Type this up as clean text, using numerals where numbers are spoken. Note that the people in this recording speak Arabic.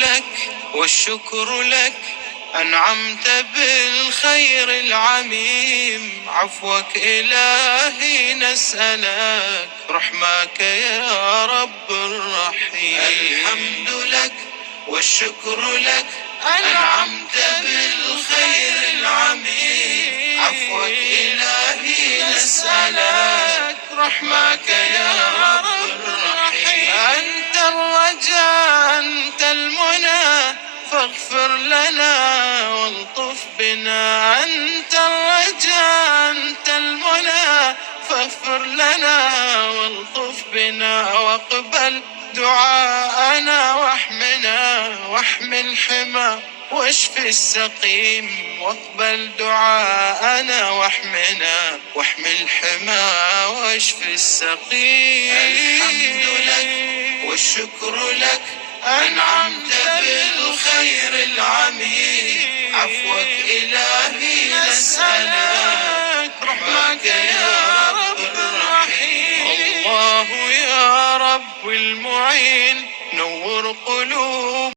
لك والشكر لك، أنعمت بالخير العميم. عفوك إلهي نسألك، رحمك يا رب الرحيم. الحمد لك والشكر لك، أنعمت بالخير العميم. عفوك إلهي نسألك، رحمك يا رب الرحيم. أنت الرجاء أنت المنى، فاغفر لنا والطف بنا. أنت الرجاء أنت المنى، فاغفر لنا والطف بنا. واقبل دعاءنا واحمنا، واحمي الحمى واشف السقيم. واقبل دعاءنا واحمنا، واحمي الحمى واشف السقيم. الحمد لك والشكر لك، أنعمت بالخير العميم. عفوك إلهي نسألك، رحمك يا رب الرحيم. الله يا رب المعين، نور قلوب